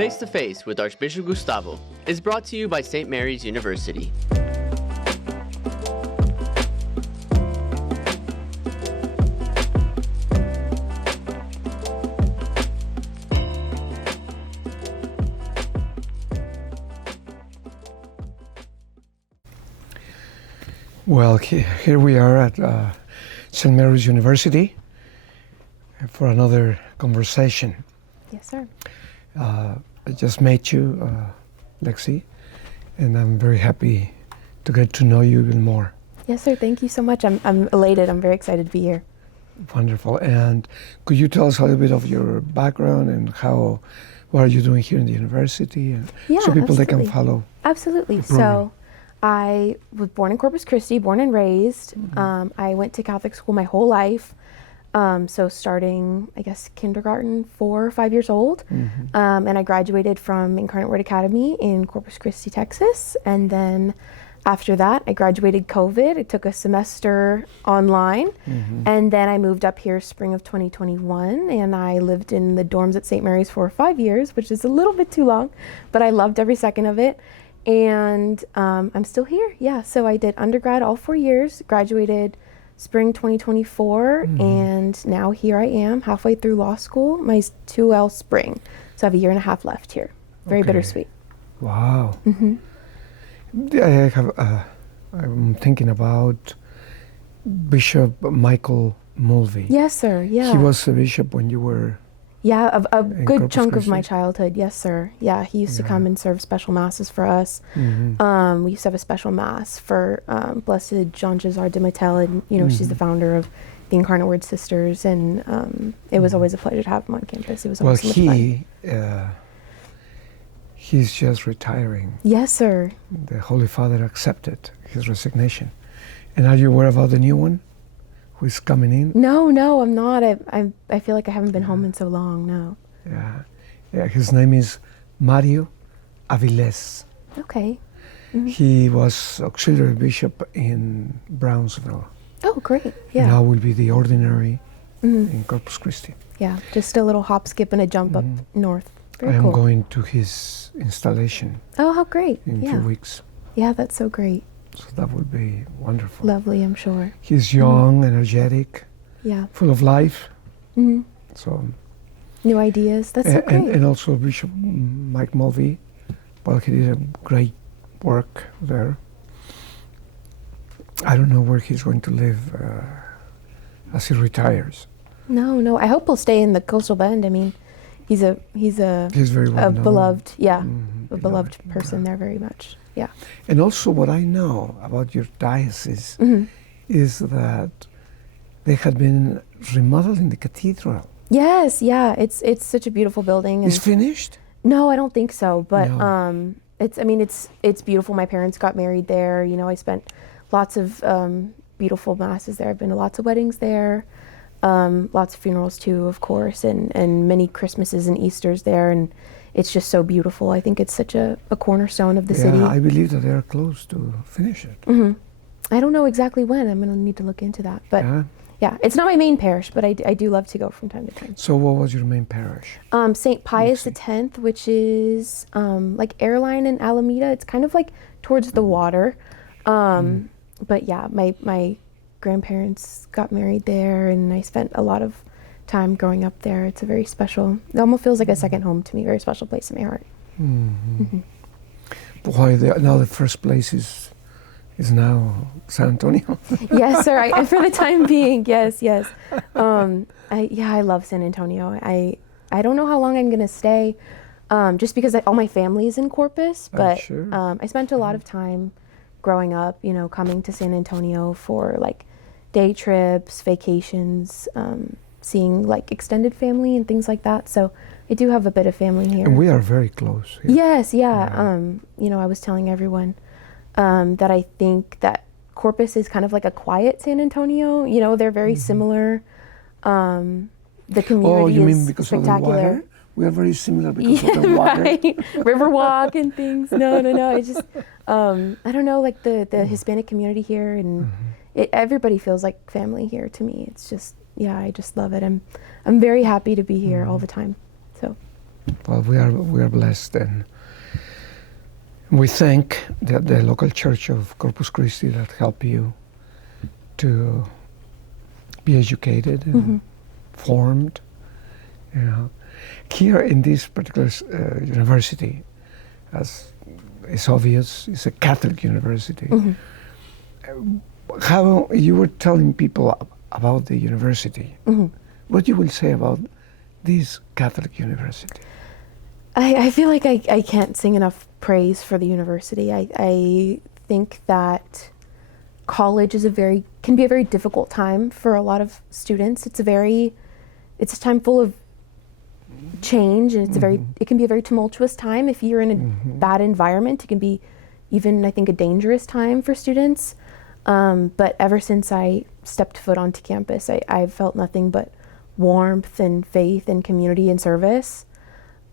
Face to Face with Archbishop Gustavo is brought to you by St. Mary's University. Well, here we are at St. Mary's University for another conversation. Yes, sir. I just met you, Lexi, and I'm very happy to get to know you even more. Yes, sir. Thank you so much. I'm elated. I'm very excited to be here. Wonderful. And could you tell us a little bit of your background and what are you doing here in the university? And Yeah, so people absolutely. they can follow. Absolutely. the program. So I was born in Corpus Christi, born and raised. Mm-hmm. I went to Catholic school my whole life. So starting, I guess, kindergarten, 4 or 5 years old. Mm-hmm. And I graduated from Incarnate Word Academy in Corpus Christi, Texas. And then after that, I graduated COVID. I took a semester online. Mm-hmm. And then I moved up here spring of 2021. And I lived in the dorms at St. Mary's for 5 years, which is a little bit too long, but I loved every second of it. And I'm still here. Yeah, so I did undergrad all 4 years, graduated spring 2024, and now here I am halfway through law school, my 2L spring. So I have a year and a half left here. Very Okay. bittersweet. Wow. Mm-hmm. I'm thinking about Bishop Michael Mulvey. Yes, sir. Yeah. He was a bishop when you were. Yeah, a in good Corpus chunk of my Christi? childhood. Yes, sir. Yeah, he used to Yeah. come and serve special masses for us. Mm-hmm. We used to have a special mass for Blessed Jean Jazar de Mattel, and she's the founder of the Incarnate Word Sisters, and it was always a pleasure to have him on campus. It was Well, always so much fun. he's just retiring. Yes, sir. The Holy Father accepted his resignation. And are you aware about the new one who is coming in? No, I'm not. I feel like I haven't been home in so long. No. Yeah, his name is Mario Aviles. Okay. He was auxiliary bishop in Brownsville. Oh, great. Yeah. Now will be the ordinary Mhm. in Corpus Christi. Yeah. Just a little hop, skip, and a jump up north. Very I am cool. going to his installation Oh, how great. in Yeah. 2 weeks. Yeah, that's so great. So that will be wonderful. Lovely, I'm sure. He's young, energetic, Yeah. full of life. hmm So, New ideas. That's so great. and also Bishop Mike Mulvey. Well, he did a great work there. I don't know where he's going to live as he retires. No. I hope he'll stay in the coastal bend. I mean, he's He's very well a known. beloved, yeah, Mhm, a beloved yeah. person there very much. Yeah. And also what I know about your diocese hmm is that they had been remodeling the cathedral. Yes, yeah. It's such a beautiful building. It's finished? No, I don't think so. But No. it's beautiful. My parents got married there. I spent lots of beautiful masses there. I've been to lots of weddings there, lots of funerals too, of course, and many Christmases and Easters there. And it's just so beautiful. I think it's such a cornerstone of the Yeah, city. I believe that they are close to finish it. hmm I don't know exactly when. I'm going to need to look into that. But Yeah? yeah, it's not my main parish, but I do love to go from time to time. So what was your main parish? St. Pius Let's X, which is like Airline in Alameda. It's kind of like towards the water. But yeah, my grandparents got married there, and I spent a lot of time growing up there. It's a very special, it almost feels like a second home to me, very special place in my heart. Mm-hmm. Boy, now the first place is now San Antonio. Yes, sir. For the time being, yes. I love San Antonio. I don't know how long I'm going to stay, just because all my family is in Corpus, but sure. I spent a lot of time growing up, coming to San Antonio for like day trips, vacations, seeing like extended family and things like that. So I do have a bit of family here. And we are very close. Here. Yes, yeah. Yeah. I was telling everyone that I think that Corpus is kind of like a quiet San Antonio. They're very similar. The community Oh, you mean is because spectacular. of the water? We are very similar because of the water. Right. Riverwalk and things. No. It's just, I don't know, like the Hispanic community here, and everybody feels like family here to me. It's just, yeah, I just love it. I'm very happy to be here all the time. So. Well, we are blessed, and we thank the local church of Corpus Christi that helped you to be educated and formed. You know, here in this particular university, as is obvious, it's a Catholic university. How you were telling people about the university? What you will say about this Catholic university? I feel like I can't sing enough praise for the university. I think that college can be a very difficult time for a lot of students. It's a time full of change, and it can be a very tumultuous time. If you're in a bad environment, it can be even, I think, a dangerous time for students. But ever since I stepped foot onto campus, I've felt nothing but warmth and faith and community and service.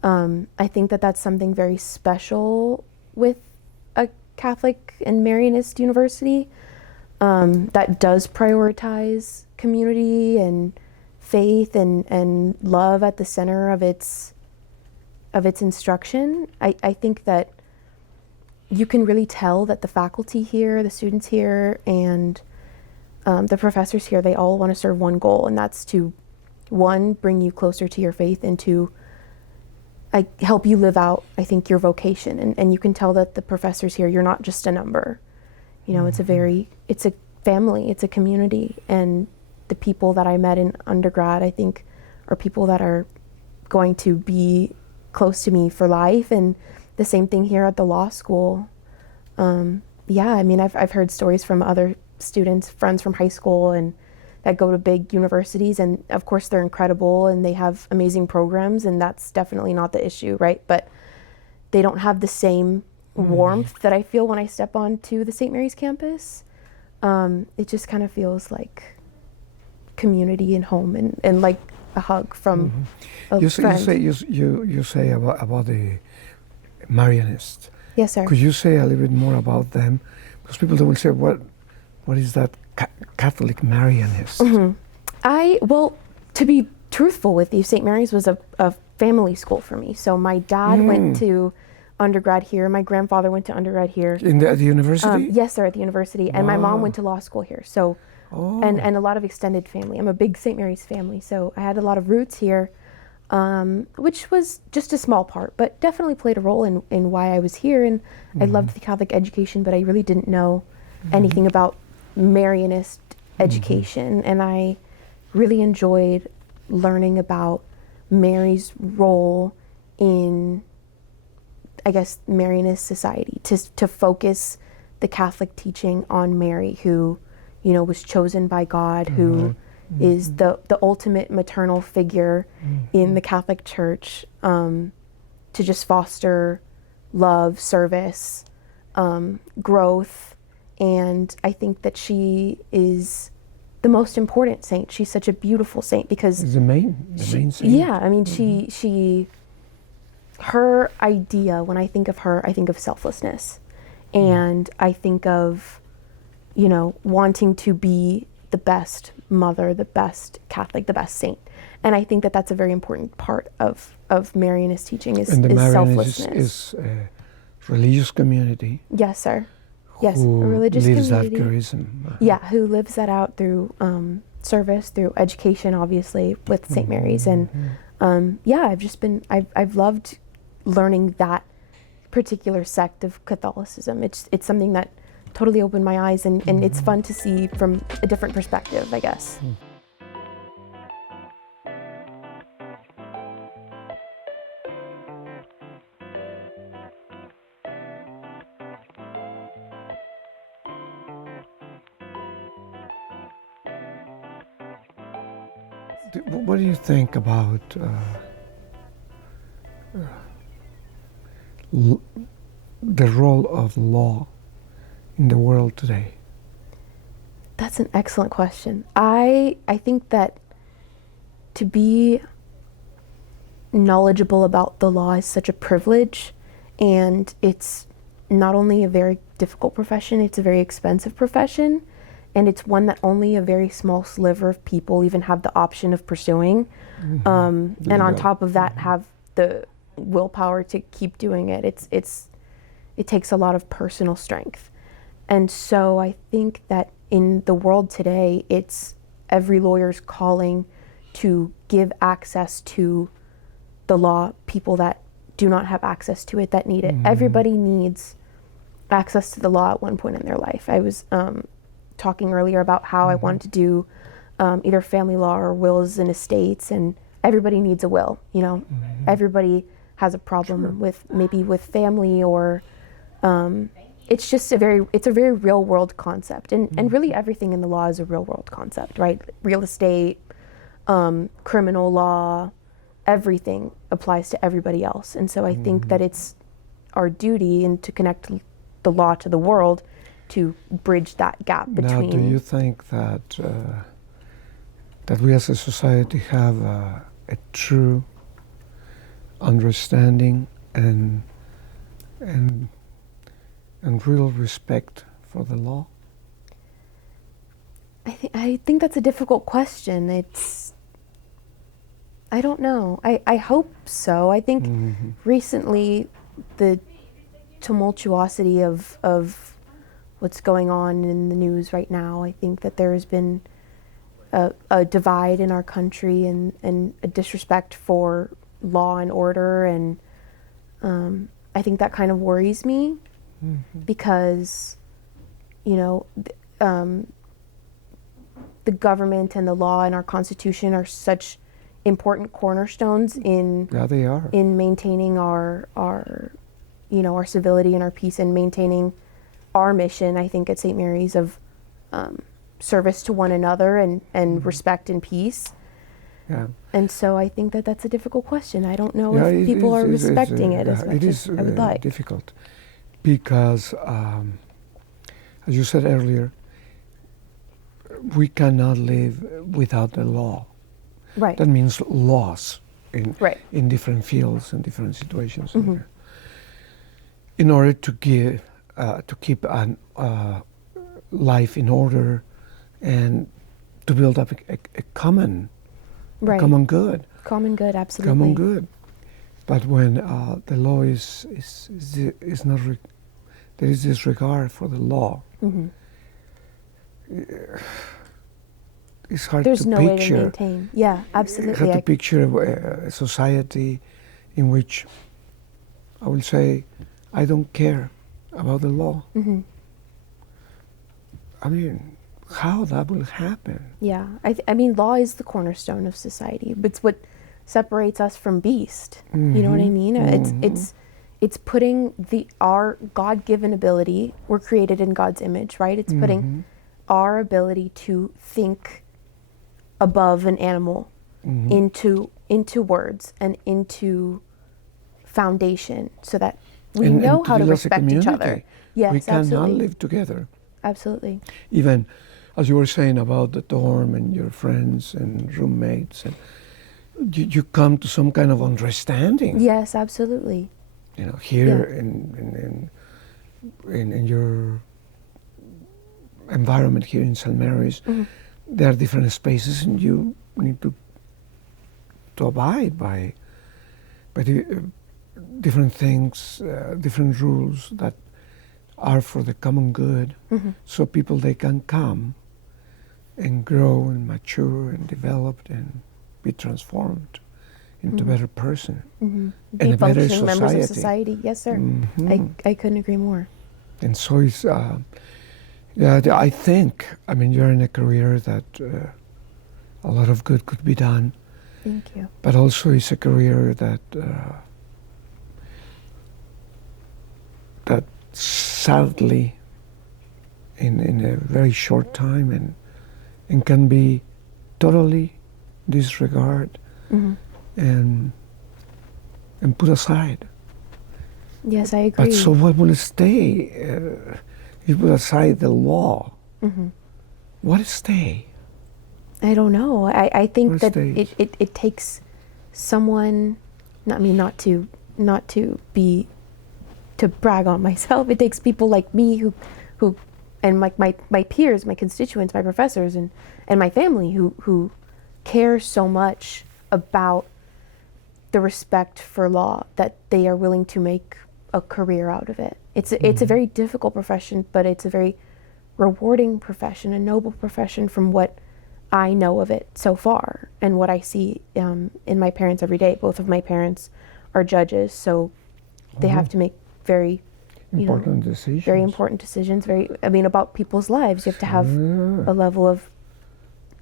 I think that that's something very special with a Catholic and Marianist university that does prioritize community and faith and love at the center of its instruction. I think that you can really tell that the faculty here, the students here, and the professors here, they all want to serve one goal, and that's to, one, bring you closer to your faith, and to help you live out, I think, your vocation. And you can tell that the professors here, you're not just a number. You know, it's a family, it's a community, and the people that I met in undergrad, I think, are people that are going to be close to me for life. And the same thing here at the law school. Yeah, I mean, I've heard stories from other students, friends from high school, and that go to big universities, and of course they're incredible and they have amazing programs, and that's definitely not the issue, right? But they don't have the same warmth that I feel when I step onto the St. Mary's campus. It just kind of feels like community and home, and like a hug from a friend. You say about the Marianists. Yes, sir. Could you say a little bit more about them? Because people will say, what is that Catholic Marianist? Well, to be truthful with you, St. Mary's was a family school for me. So my dad went to undergrad here. My grandfather went to undergrad here. At the university? Yes, sir, at the university. And my mom went to law school here. So, and a lot of extended family. I'm a big St. Mary's family. So I had a lot of roots here, which was just a small part, but definitely played a role in why I was here. And I loved the Catholic education, but I really didn't know anything about Marianist education. And I really enjoyed learning about Mary's role in, I guess, Marianist society, to focus the Catholic teaching on Mary, who, you know, was chosen by God, who is the ultimate maternal figure in the Catholic Church, to just foster love, service, growth. And I think that she is the most important saint. She's such a beautiful saint because the main saint. Yeah, I mean, her idea, when I think of her, I think of selflessness. And I think of, you know, wanting to be the best mother, the best Catholic, the best saint. And I think that that's a very important part of Marianist teaching is selflessness. Is a religious community. Yes, sir. Yes, a religious lives community. That charism. Yeah, who lives that out through service, through education, obviously, with St. Mary's. And yeah, I've loved learning that particular sect of Catholicism. It's something that totally opened my eyes, and it's fun to see from a different perspective, I guess. What do you think about the role of law in the world today? That's an excellent question. I think that to be knowledgeable about the law is such a privilege, and it's not only a very difficult profession, it's a very expensive profession, and it's one that only a very small sliver of people even have the option of pursuing. And on top of that, have the willpower to keep doing it. It takes a lot of personal strength. And so I think that in the world today, it's every lawyer's calling to give access to the law, people that do not have access to it, that need it. Everybody needs access to the law at one point in their life. I was talking earlier about how I wanted to do either family law or wills and estates, and everybody needs a will. You know, everybody has a problem with maybe with family, or it's just a very real world concept, and really everything in the law is a real world concept, right? Real estate, criminal law, everything applies to everybody else. And so I think that it's our duty and to connect the law to the world to bridge that gap between. Now, do you think that that we as a society have a true understanding and real respect for the law? I think that's a difficult question. I don't know. I hope so. I think recently the tumultuosity of what's going on in the news right now, I think that there has been a divide in our country and a disrespect for law and order, and I think that kind of worries me because, you know, the government and the law and our Constitution are such important cornerstones in they are. in maintaining our you know, our civility and our peace, and maintaining our mission, I think, at St. Mary's of service to one another and respect and peace. Yeah. And so I think that that's a difficult question. I don't know Yeah, if people are respecting it as much as I would like. Difficult because, as you said earlier, we cannot live without the law. Right. That means laws in different fields and different situations. In order to keep life in order and to build up a common good. Common good, absolutely. Common good. But when the law is not, there is disregard for the law. It's hard There's to no picture. way to maintain. Yeah, absolutely. It's hard to picture a society in which I will say, I don't care about the law. I mean, how that will happen? Yeah, I mean, law is the cornerstone of society. It's what separates us from beast. You know what I mean? It's putting our God-given ability. We're created in God's image, right? It's putting our ability to think above an animal into words and into foundation, so that we know how to respect each other. Yes, we cannot absolutely. live together. Absolutely. Even as you were saying about the dorm and your friends and roommates, and you come to some kind of understanding. Yes, absolutely. You know, here in your environment here in St. Mary's, there are different spaces, and you need to abide by the different things, different rules that are for the common good, so people, they can come and grow and mature and develop and be transformed into a better person and Be a better functioning members of society. society. Yes, sir. I couldn't agree more. And so it's, I think, I mean, you're in a career that a lot of good could be done. Thank you. But also it's a career that that sadly, in a very short time, and can be totally disregarded and put aside. Yes, I agree. But so what will stay? You put aside the law. What stay? I don't know. I think What that stays? it takes someone, not to brag on myself. It takes people like me who and my peers, my constituents, my professors, and my family who care so much about the respect for law, that they are willing to make a career out of it. It's a very difficult profession, but it's a very rewarding profession, a noble profession from what I know of it so far and what I see in my parents every day. Both of my parents are judges, so they have to make very important decisions. Very important decisions. About people's lives. You have to have a level of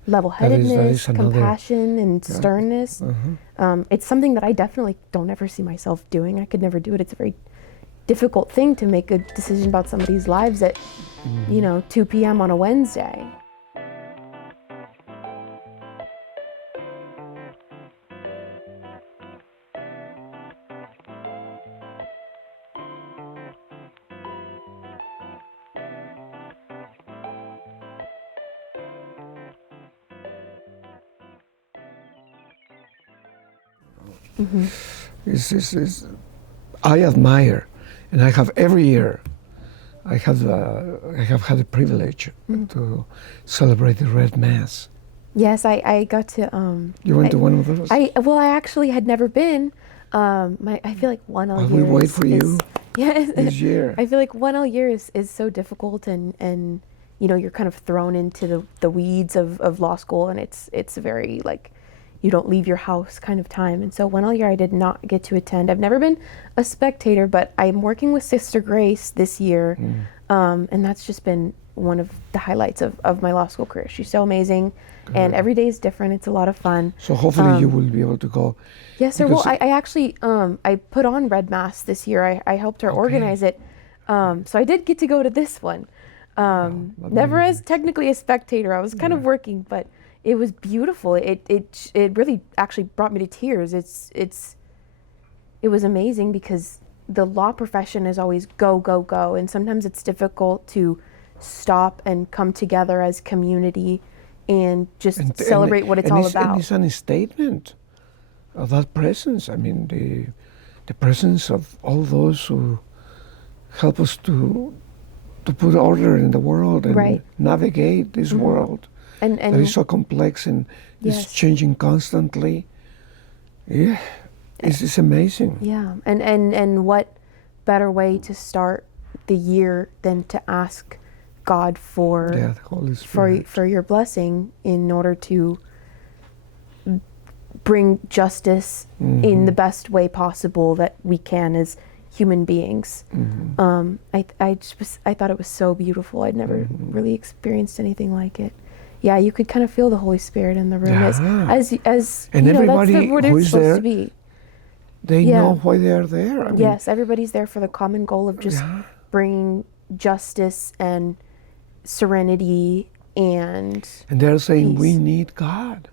level-headedness, compassion, and sternness. It's something that I definitely don't ever see myself doing. I could never do it. It's a very difficult thing to make a decision about somebody's lives at 2 p.m. on a Wednesday. I admire, and I have every year. I have had the privilege to celebrate the Red Mass. Yes, I got to. You went to one of those? I actually had never been. I feel like one all year. We wait for you. Yes, this year. I feel like one all year is so difficult, and you're kind of thrown into the weeds of law school, and it's very like, you don't leave your house kind of time. And so one all year I did not get to attend. I've never been a spectator, but I'm working with Sister Grace this year. And that's just been one of the highlights of my law school career. She's so amazing. Good. And every day is different. It's a lot of fun. So hopefully you will be able to go. Yes, sir. Well, I actually, I put on Red Mass this year. I helped her organize it. So I did get to go to this one. Never as technically a spectator. I was kind of working, but it was beautiful. It really actually brought me to tears. It was amazing because the law profession is always go, go, go. And sometimes it's difficult to stop and come together as community and just celebrate what it's all about. And it's a statement of that presence. I mean, the presence of all those who help us to put order in the world and navigate this world. And that is so complex and it's changing constantly. Yeah, it's amazing. Yeah, and what better way to start the year than to ask God for the Holy Spirit. for your blessing in order to bring justice in the best way possible that we can as human beings. I thought it was so beautiful. I'd never really experienced anything like it. Yeah, you could kind of feel the Holy Spirit in the room as and everybody that's what who it's is supposed there, to be. They know why they are there. I mean, yes, everybody's there for the common goal of just bringing justice and serenity and they're saying peace. We need God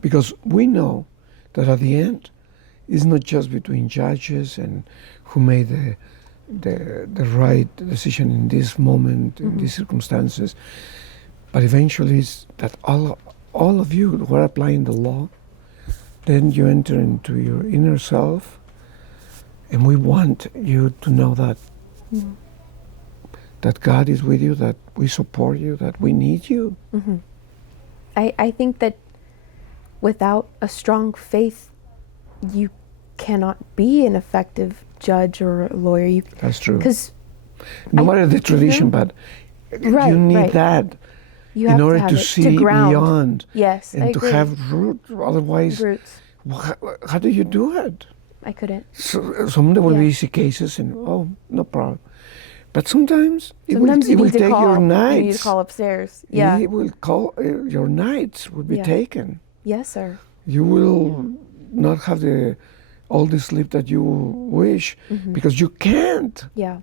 because we know that at the end it's not just between judges and who made the right decision in this moment, in these circumstances. But eventually it's that all of you who are applying the law, then you enter into your inner self, and we want you to know that that God is with you, that we support you, that we need you. I think that without a strong faith, you cannot be an effective judge or a lawyer. That's true. Because no matter the tradition, but you need that. You in have order to, have to it, see to ground. beyond and to agree. have roots. Otherwise, how do you do it? I couldn't. So, some there will be easy cases and no problem. But sometimes it will take your nights. You need to call upstairs. Yeah. It will call your nights will be taken. Yes, sir. You will not have all the sleep that you wish because you can't. Yeah.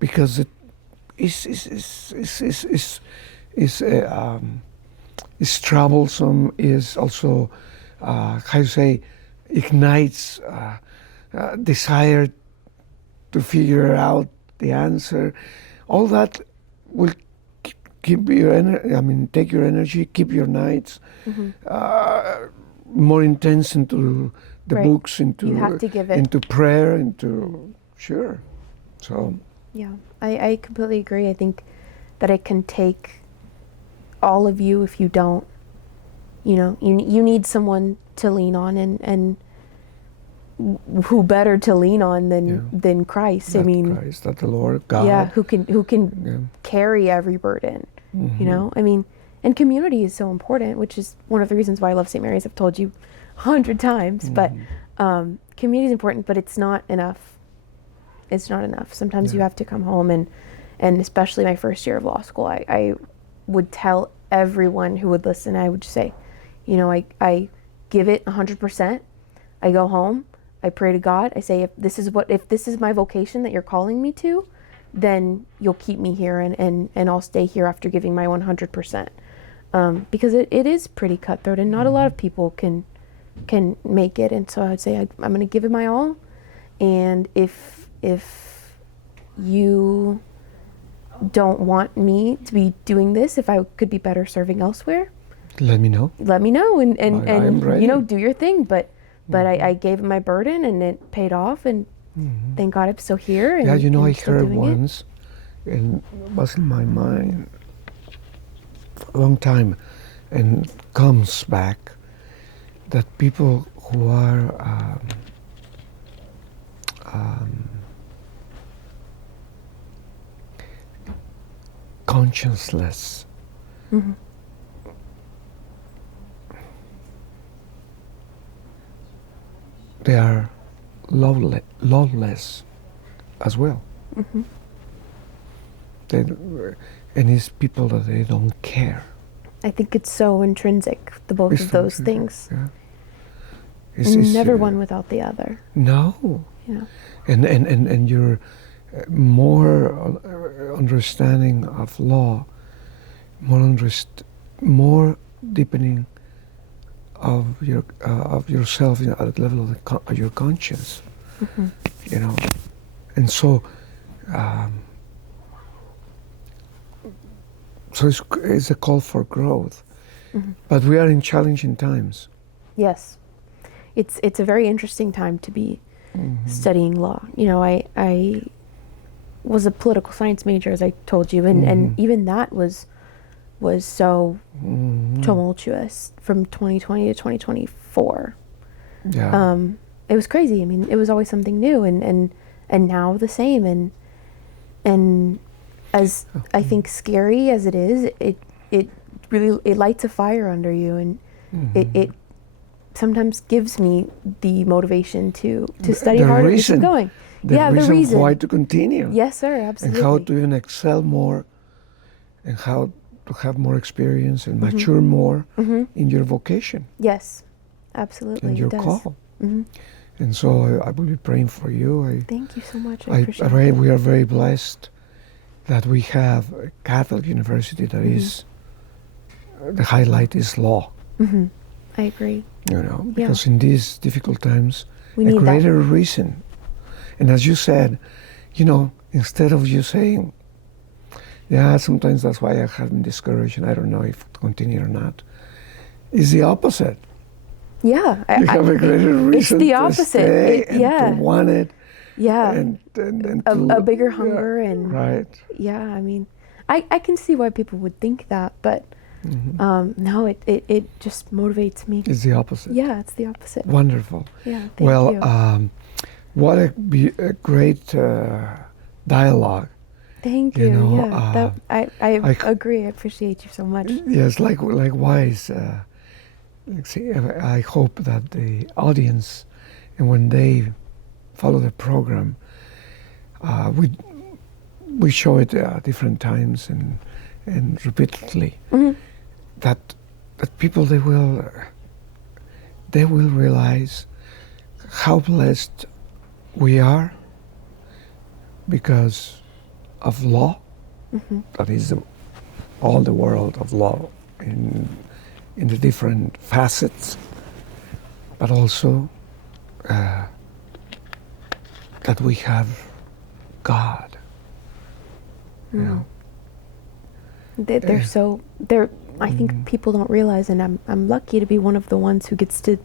Because it is troublesome, is also, how you say, ignites desire to figure out the answer. All that will keep your take your energy, keep your nights more intense into the books, into you have to give it. into prayer, So. Yeah, I completely agree. I think that it can take all of you if you don't, you need someone to lean on and who better to lean on than Christ? That I mean, Christ, that the Lord God. yeah, who can carry every burden. You know, I mean, and community is so important, which is one of the reasons why I love St. Mary's. I've told you 100 times, but community is important, but it's not enough. It's not enough. Sometimes you have to come home, and especially my first year of law school, I would tell everyone who would listen, I would just say, you know, I give it 100%. I go home, I pray to God. I say, if this is my vocation that you're calling me to, then you'll keep me here, and I'll stay here after giving my 100%. Because it is pretty cutthroat, and not a lot of people can make it. And so I would say I'm going to give it my all. And if you don't want me to be doing this, if I could be better serving elsewhere, let me know. and I'm ready. you know, do your thing. But I gave him my burden, and it paid off, and thank God I'm still here. And, yeah, you know, I still heard doing once, and it was in my mind for a long time, and comes back, that people who are conscienceless, they are lawless as well. And it's people that they don't care. I think it's so intrinsic, the both It's of those intrinsic, things. yeah. It's Never one without the other. No. You know. And you're more understanding of law, more deepening of yourself at the level of your conscience. You know, and so it's a call for growth. But we are in challenging times. Yes, it's a very interesting time to be studying law. You know, I was a political science major, as I told you, and even that was so tumultuous from 2020 to 2024. Yeah. It was crazy. I mean, it was always something new, and now the same. And as I think scary as it is, it really lights a fire under you, and it sometimes gives me the motivation to study harder and keep going. The reason why to continue. Yes, sir, absolutely. And how to even excel more, and how to have more experience and mature more in your vocation. Yes, absolutely. And your it does. call. And so I will be praying for you. Thank you so much. I appreciate it. We are very blessed that we have a Catholic university that is, the highlight is law. I agree. You know, because in these difficult times, We a need greater reason. And as you said, you know, instead of you saying, yeah, sometimes that's why I have been discouraged and I don't know if to continue or not, it's the opposite. Yeah. You have a greater reason it's the to opposite. stay and to want it. Yeah. And a bigger hunger and right. Yeah, I mean, I can see why people would think that, but no, it just motivates me. It's the opposite. Yeah, it's the opposite. Wonderful. Yeah, thank you. What a great dialogue. Thank you. You know, yeah, I agree. I appreciate you so much. Yes, likewise. I hope that the audience, and when they follow the program, we show it at different times and repeatedly, that people they will realize how blessed we are because of law. That is all the world of law in the different facets, but also that we have God. You know, I think people don't realize, and I'm lucky to be one of the ones who gets to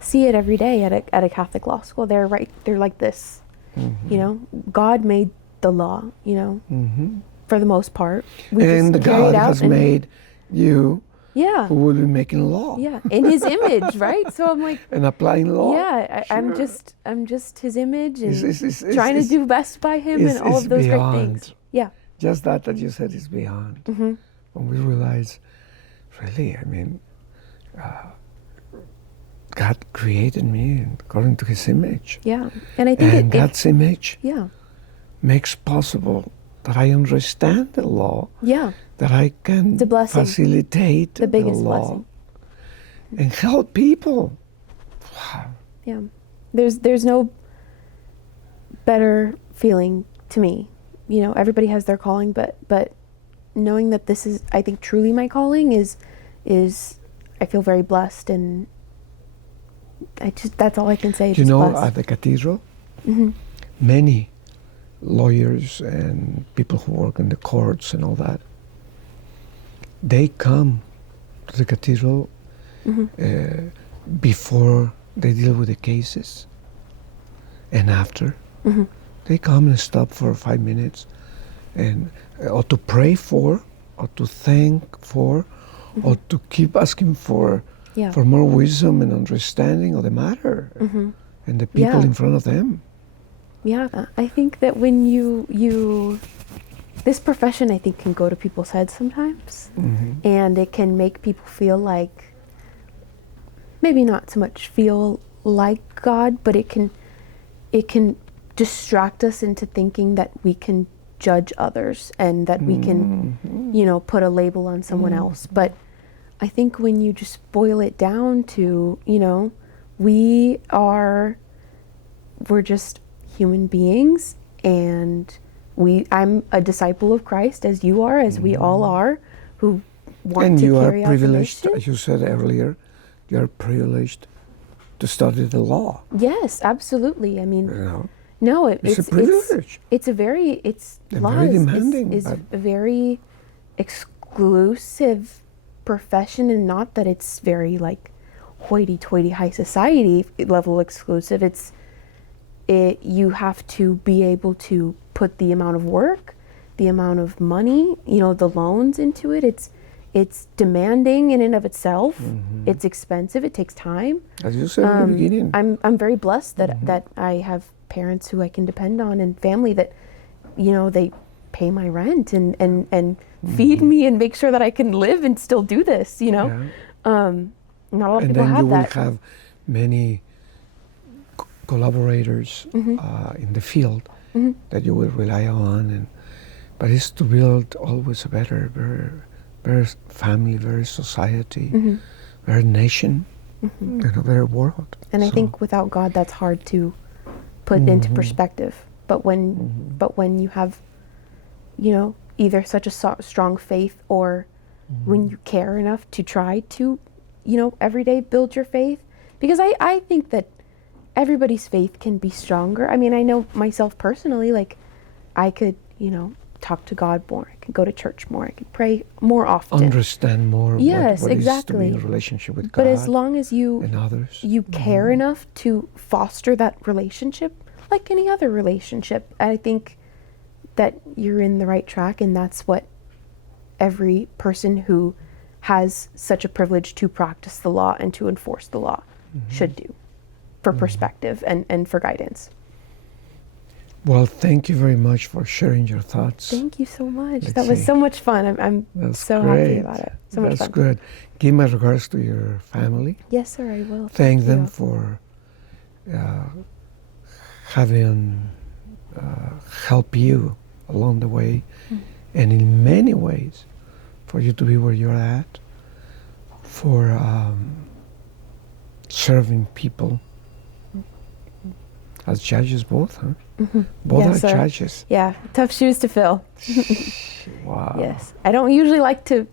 see it every day at a Catholic law school. They're like this. You know, God made the law. You know, for the most part, and God has made you Yeah. who will be making law. Yeah, in his image, right? So I'm like, And applying law. yeah, I'm Sure. just his image and It's- trying to it's- do best by him and all it's of those great beyond. things. Yeah. Just that you said is beyond. Mm-hmm. When we realize, really, I mean, God created me according to His image. Yeah. And I think And God's image yeah. makes possible that I understand the law, Yeah. that I can It's a blessing. facilitate The biggest law blessing. and help people. Wow. Yeah. There's no better feeling to me. You know, everybody has their calling, but knowing that this is, I think, truly my calling is I feel very blessed, and that's all I can say. You Just know, blessed. at the cathedral, Mm-hmm. many lawyers and people who work in the courts and all that, they come to the cathedral Mm-hmm. before they deal with the cases and after. Mm-hmm. They come and stop for 5 minutes and or to pray for, or to thank for, or to keep asking for Yeah. for more wisdom and understanding of the matter Mm-hmm. and the people Yeah. in front of them. Yeah, I think that when you this profession, I think, can go to people's heads sometimes, and it can make people feel like, maybe not so much feel like God, but it can distract us into thinking that we can judge others and that we can, put a label on someone else. But I think when you just boil it down to, we're just human beings, and I'm a disciple of Christ, as you are, as we all are, who want And to you are carry out the privileged, mission. as you said earlier, you are privileged to study the law. Yes, absolutely. I mean, You know, no, it's a privilege. It's a very, And law very is demanding, is but- a very exclusive profession, and not that it's very like hoity-toity high society level exclusive. You have to be able to put the amount of work, the amount of money, the loans into it. It's demanding in and of itself. It's expensive. It takes time. As you said in the beginning. I'm very blessed that I have parents who I can depend on, and family that, they pay my rent and feed me and make sure that I can live and still do this. Yeah. Not a lot of And people then have you will that. have many collaborators in the field that you will rely on, but it's to build always a better family, better society, better nation, and a better world. And I So, think without God, that's hard to put into perspective. But when you have, either such a strong faith, or when you care enough to try to, every day build your faith, because I think that everybody's faith can be stronger. I mean, I know myself personally, like I could, talk to God more. I could go to church more. I could pray more often. understand more Yes, what it is to exactly. be in relationship with God But as long as you and others. care enough to foster that relationship, like any other relationship, I think that you're in the right track, and that's what every person who has such a privilege to practice the law and to enforce the law should do, for perspective and for guidance. Well, thank you very much for sharing your thoughts. Thank you so much. Let's That was see. so much fun. I'm That's so great. happy about it. So much That's fun. good. Give my regards to your family. Yes, sir, I will. Thank them you. for having helped you along the way, and in many ways, for you to be where you're at, for serving people as judges, both, huh? Both Yes, are sir. judges. Yeah, tough shoes to fill. Wow. Yes, I don't usually like to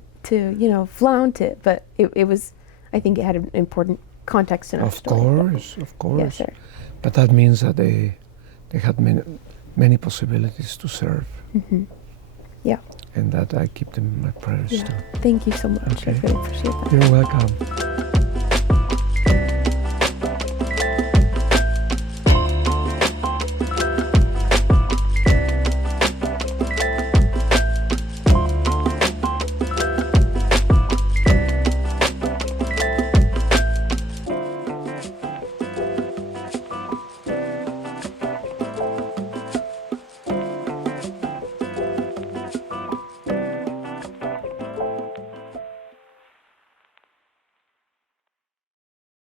flaunt it, but it was. I think it had an important context in our Of story. course, of course. Yes, sir. But that means that they had many possibilities to serve, Yeah. and that I keep them in my prayers Yeah. too. Thank you so much. Okay. I really appreciate that. You're welcome.